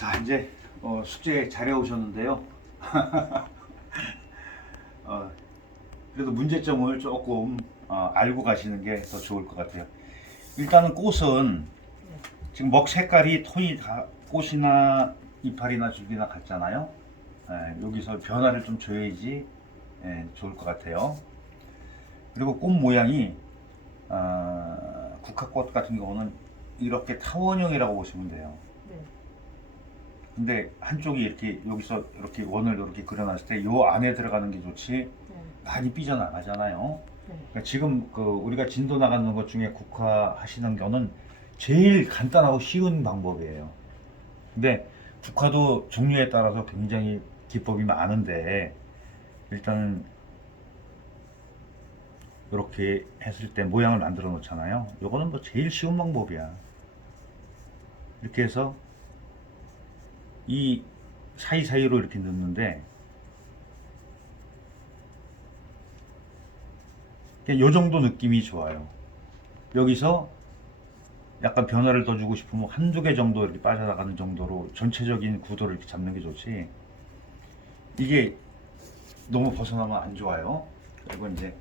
자, 이제 숙제 잘해 오셨는데요. 어, 그래도 문제점을 조금 알고 가시는 게 더 좋을 것 같아요. 일단은 꽃은 지금 먹 색깔이 톤이 다 꽃이나 이파리나 줄기나 같잖아요. 여기서 변화를 좀 줘야지 좋을 것 같아요. 그리고 꽃 모양이 국화꽃 같은 경우는 이렇게 타원형이라고 보시면 돼요. 네. 근데 한쪽이 이렇게 여기서 이렇게 원을 이렇게 그려놨을 때 요 안에 들어가는 게 좋지 네. 많이 삐져나가잖아요. 네. 그러니까 지금 우리가 진도 나가는 것 중에 국화 하시는 거는 제일 간단하고 쉬운 방법이에요. 근데 국화도 종류에 따라서 굉장히 기법이 많은데 일단 이렇게 했을 때 모양을 만들어 놓잖아요. 요거는 뭐 제일 쉬운 방법이야. 이렇게 해서 이 사이사이로 이렇게 넣는데 그냥 요 정도 느낌이 좋아요. 여기서 약간 변화를 더 주고 싶으면 한두 개 정도 이렇게 빠져나가는 정도로 전체적인 구도를 이렇게 잡는 게 좋지. 이게 너무 벗어나면 안 좋아요. 그리고 이제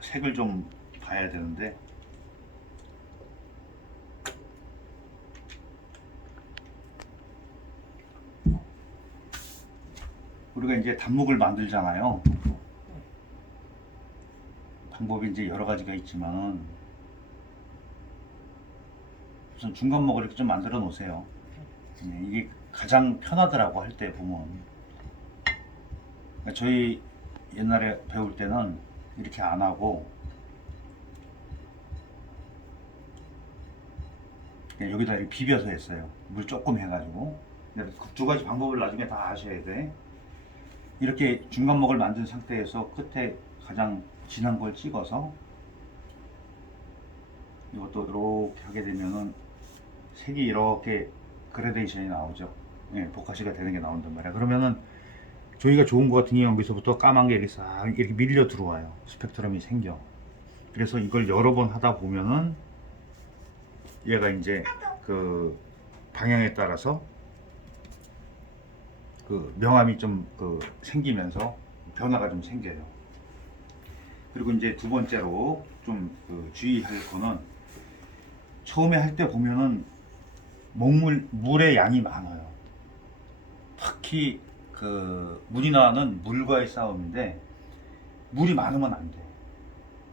색을 좀 봐야 되는데 우리가 이제 단목을 만들잖아요. 방법이 이제 여러 가지가 있지만 우선 중간목을 이렇게 좀 만들어 놓으세요. 이게 가장 편하더라고 할 때 보면. 그러니까 저희 옛날에 배울 때는 이렇게 안 하고 그냥 여기다 이렇게 비벼서 했어요. 물 조금 해가지고. 두 가지 방법을 나중에 다 아셔야 돼. 이렇게 중간목을 만든 상태에서 끝에 가장 진한 걸 찍어서 이것도 이렇게 하게 되면은 색이 이렇게 그라데이션이 나오죠. 복화시가 되는 게 나온단 말이야. 그러면은 저희가 좋은 거 같은 경우 여기서부터 까만 게 이렇게 싹 이렇게 밀려 들어와요. 스펙트럼이 생겨. 그래서 이걸 여러 번 하다 보면은 얘가 이제 그 방향에 따라서 그 명암이 좀 생기면서 변화가 좀 생겨요. 그리고 이제 두 번째로 좀 주의할 거는 처음에 할 때 보면은 물의 양이 많아요. 특히 물이나는 물과의 싸움인데 물이 많으면 안 돼.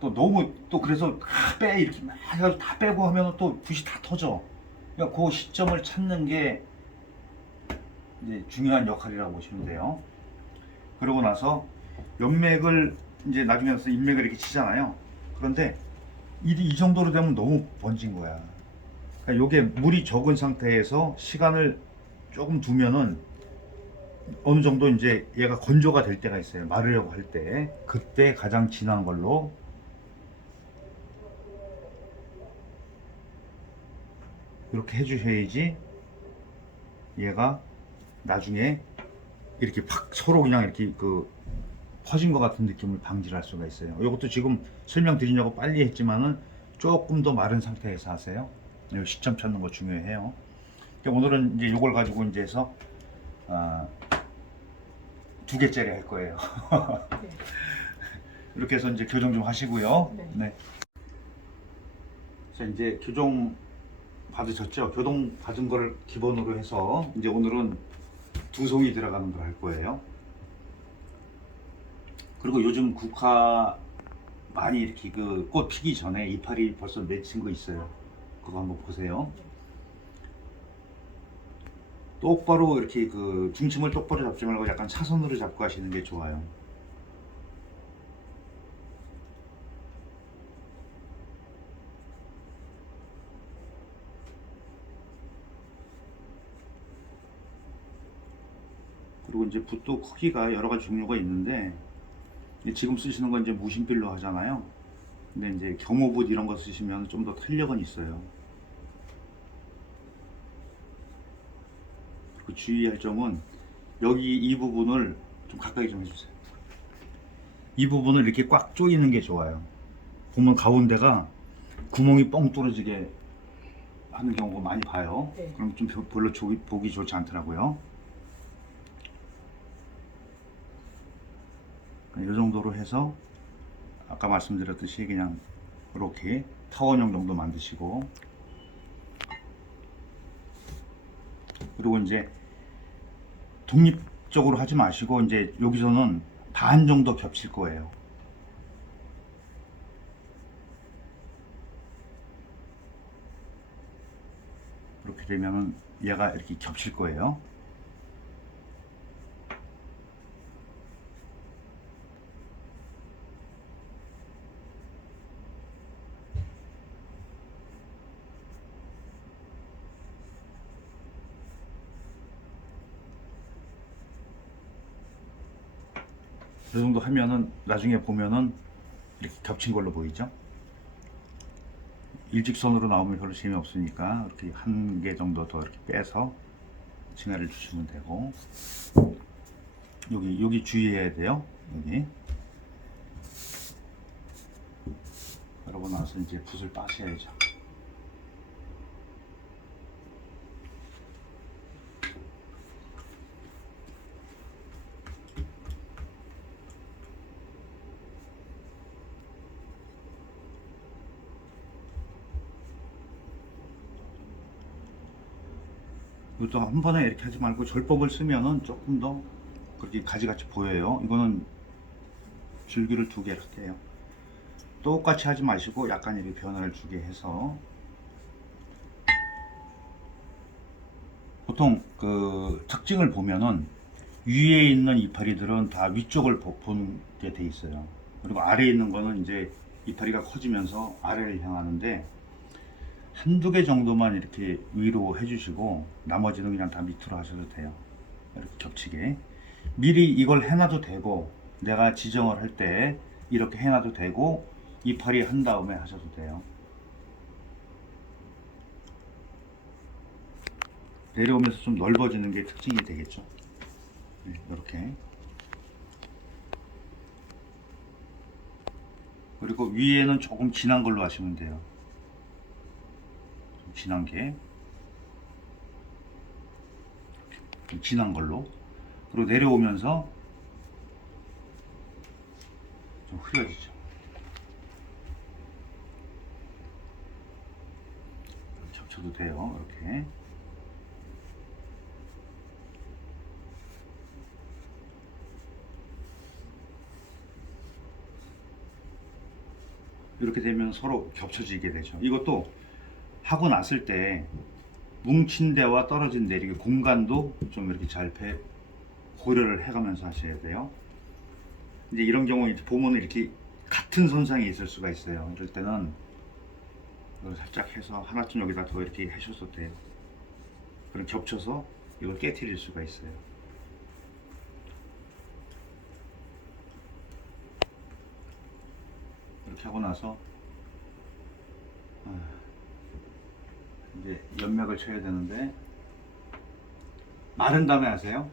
또 너무 또 그래서 다 빼 이렇게 막 해가지고 다 빼고 하면 또 붓이 다 터져. 그러니까 그 시점을 찾는 게 이제 중요한 역할이라고 보시면 돼요. 그러고 나서 연맥을 이제 나중에 가서 인맥을 이렇게 치잖아요. 그런데 이 정도로 되면 너무 번진 거야. 그러니까 요게 물이 적은 상태에서 시간을 조금 두면은 어느 정도 이제 얘가 건조가 될 때가 있어요. 마르려고 할 때. 그때 가장 진한 걸로 이렇게 해주셔야지 얘가 나중에 이렇게 팍 서로 그냥 이렇게 퍼진 것 같은 느낌을 방지할 수가 있어요. 이것도 지금 설명드리려고 빨리 했지만은 조금 더 마른 상태에서 하세요. 이 시점 찾는 거 중요해요. 그러니까 오늘은 이제 이걸 가지고 이제 해서 두 개짜리 할 거예요. 네. 이렇게 해서 이제 교정 좀 하시고요. 네. 네. 자, 이제 교정 받으셨죠? 교정 받은 거를 기본으로 해서 이제 오늘은 두 송이 들어가는 걸 할 거예요. 그리고 요즘 국화 많이 이렇게 꽃 피기 전에 이파리 벌써 맺힌 거 있어요. 그거 한번 보세요. 똑바로 이렇게 중심을 똑바로 잡지 말고 약간 차선으로 잡고 하시는 게 좋아요. 그리고 이제 붓도 크기가 여러 가지 종류가 있는데 지금 쓰시는 건 이제 무심필로 하잖아요. 근데 이제 경호붓 이런 거 쓰시면 좀 더 탄력은 있어요. 그 주의할 점은 여기 이 부분을 좀 가까이 좀 해주세요. 이 부분을 이렇게 꽉 조이는 게 좋아요. 보면 가운데가 구멍이 뻥 뚫어지게 하는 경우가 많이 봐요. 네. 그럼 좀 별로 보기 좋지 않더라고요. 이 정도로 해서 아까 말씀드렸듯이 그냥 이렇게 타원형 정도 만드시고, 그리고 이제 독립적으로 하지 마시고 이제 여기서는 반 정도 겹칠 거예요. 이렇게 되면은 얘가 이렇게 겹칠 거예요. 이 정도 하면은 나중에 보면은 이렇게 겹친 걸로 보이죠? 일직선으로 나오면 별로 재미없으니까 이렇게 한 개 정도 더 이렇게 빼서 층해를 주시면 되고, 여기 주의해야 돼요. 여기. 그러고 나서 이제 붓을 빠셔야죠. 이것도 한 번에 이렇게 하지 말고 절법을 쓰면은 조금 더 그렇게 가지같이 보여요. 이거는 줄기를 2개 할게요. 똑같이 하지 마시고 약간 이렇게 변화를 주게 해서, 보통 그 특징을 보면은 위에 있는 이파리들은 다 위쪽을 보게 돼 있어요. 그리고 아래에 있는 거는 이제 이파리가 커지면서 아래를 향하는데, 한두 개 정도만 이렇게 위로 해주시고 나머지는 그냥 다 밑으로 하셔도 돼요. 이렇게 겹치게 미리 이걸 해놔도 되고, 내가 지정을 할 때 이렇게 해놔도 되고, 이파리 한 다음에 하셔도 돼요. 내려오면서 좀 넓어지는 게 특징이 되겠죠. 네, 이렇게. 그리고 위에는 조금 진한 걸로 하시면 돼요. 좀 진한 게, 좀 진한 걸로. 그리고 내려오면서 좀 흐려지죠. 겹쳐도 돼요. 이렇게. 이렇게 되면 서로 겹쳐지게 되죠. 이것도 하고 났을 때 뭉친 데와 떨어진 데, 이렇게 공간도 좀 이렇게 잘 고려를 해가면서 하셔야 돼요. 이제 이런 경우 이제 보면 이렇게 같은 선상에 있을 수가 있어요. 이럴 때는 이걸 살짝 해서 하나쯤 여기다 더 이렇게 하셔도 돼요. 그럼 겹쳐서 이걸 깨트릴 수가 있어요. 이렇게 하고 나서 이제 연맥을 쳐야 되는데, 마른 다음에 하세요.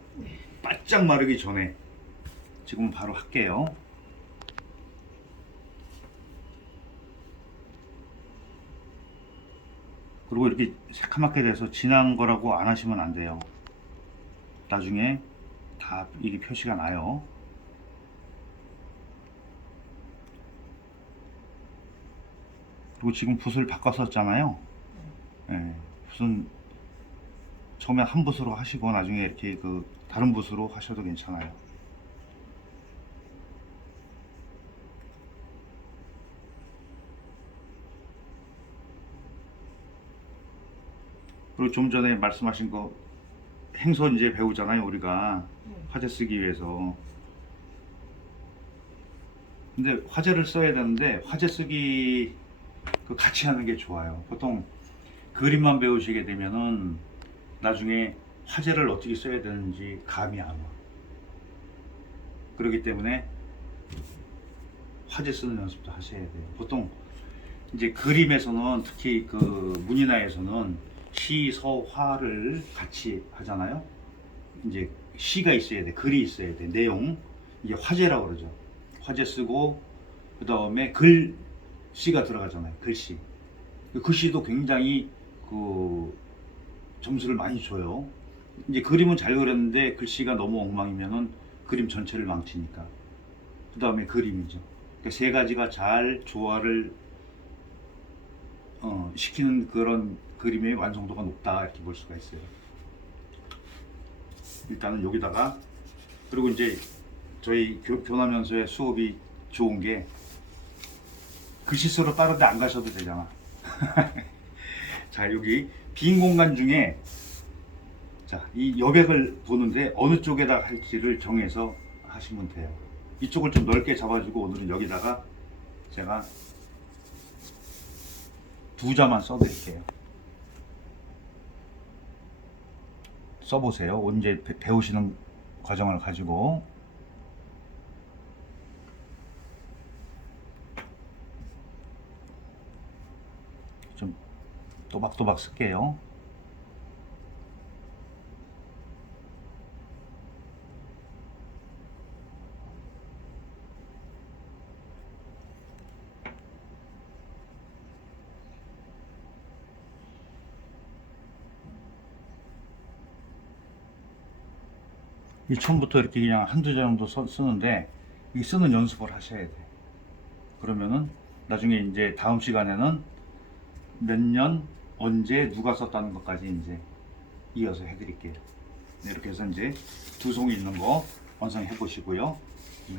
바짝 마르기 전에. 지금 바로 할게요. 그리고 이렇게 새카맣게 돼서 진한 거라고 안 하시면 안 돼요. 나중에 다 이게 표시가 나요. 그리고 지금 붓을 바꿨었잖아요. 네, 붓은 처음에 한 붓으로 하시고 나중에 이렇게 그 다른 붓으로 하셔도 괜찮아요. 그리고 좀 전에 말씀하신 거 행서 이제 배우잖아요, 우리가 화재 쓰기 위해서. 근데 화재를 써야 되는데 화재 쓰기 그 같이 하는 게 좋아요. 보통 그림만 배우시게 되면은 나중에 화재를 어떻게 써야 되는지 감이 안 와. 그렇기 때문에 화재 쓰는 연습도 하셔야 돼요. 보통 이제 그림에서는, 특히 그 문이나에서는 시, 서, 화를 같이 하잖아요. 이제 시가 있어야 돼, 글이 있어야 돼, 내용. 이게 화재라고 그러죠. 화제 쓰고 그 다음에 글씨가 들어가잖아요. 글씨. 그 글씨도 굉장히 그 점수를 많이 줘요. 이제 그림은 잘 그렸는데 글씨가 너무 엉망이면은 그림 전체를 망치니까. 그 다음에 그림이죠. 그러니까 세 가지가 잘 조화를 시키는 그런 그림의 완성도가 높다 이렇게 볼 수가 있어요. 일단은 여기다가 그리고 이제 저희 교남연수의 수업이 좋은 게 글씨 쓰러 다른 데 안 가셔도 되잖아. 자, 여기 빈 공간 중에 자, 이 여백을 보는데 어느 쪽에다 할지를 정해서 하시면 돼요. 이쪽을 좀 넓게 잡아주고 오늘은 여기다가 제가 2자만 써드릴게요. 써보세요. 언제 배우시는 과정을 가지고 좀 또박또박 쓸게요. 이 처음부터 이렇게 그냥 한두 자 정도 쓰는데 이 쓰는 연습을 하셔야 돼. 그러면은 나중에 이제 다음 시간에는 몇 년 언제 누가 썼다는 것까지 이제 이어서 해드릴게요. 네, 이렇게 해서 이제 두 송이 있는 거 완성해 보시고요. 네.